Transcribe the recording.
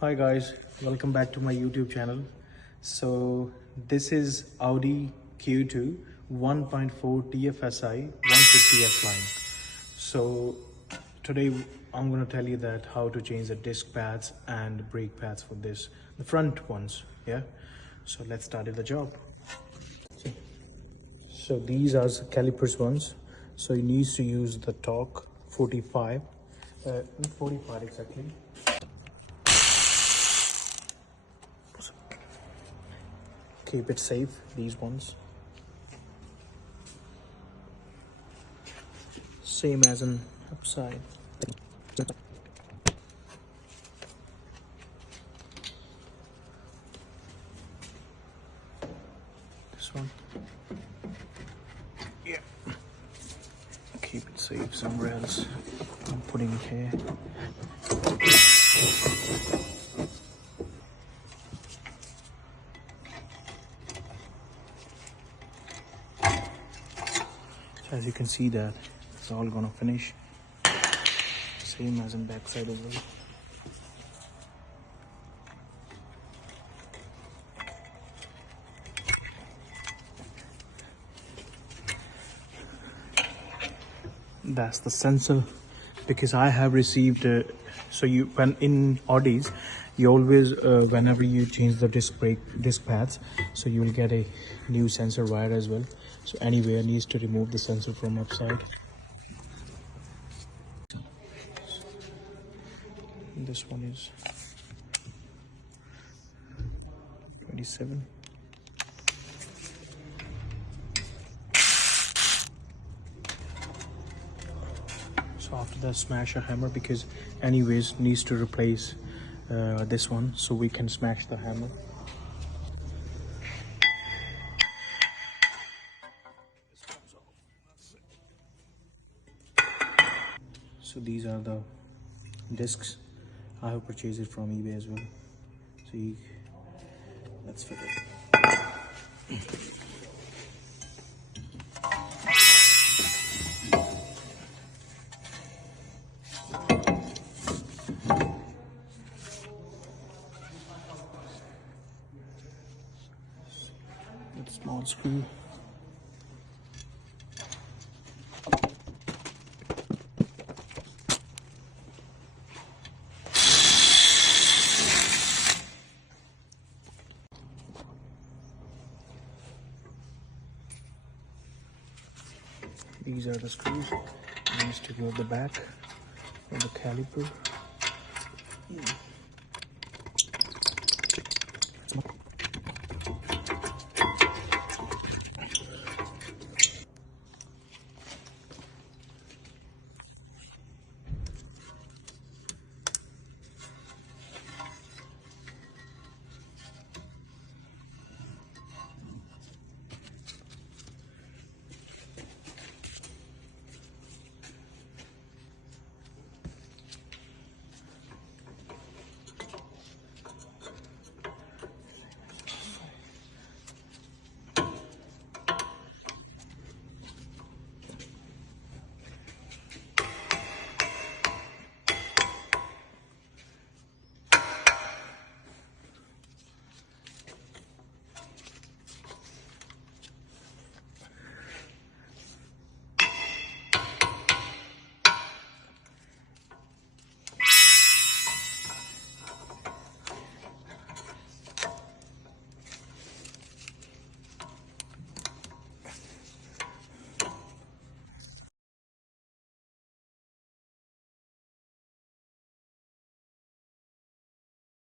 Hi guys, welcome back to my YouTube channel. So this is Audi Q2 1.4 TFSI 150S line. So today I'm going to tell you that how to change the disc pads and brake pads for this, the front ones. Yeah, so let's start the job. So these are the calipers ones. So you need to use the torque 45, not 45 exactly. Keep it safe, these ones. Same as an upside. This one. Yeah. Keep it safe somewhere else. I'm putting it here. So as you can see that it's all gonna finish. Same as in backside as well. That's the sensor, because I have received so you, when in Audis, you always whenever you change the disc pads, so you will get a new sensor wire as well. So anywhere needs to remove the sensor from upside. This one is 27. So after that, smash a hammer, because anyways needs to replace this one, so we can smash the hammer. So these are the discs. I have purchased it from eBay as well. So let's fit it. With a small screw. These are the screws. Needs to go at the back of the caliper.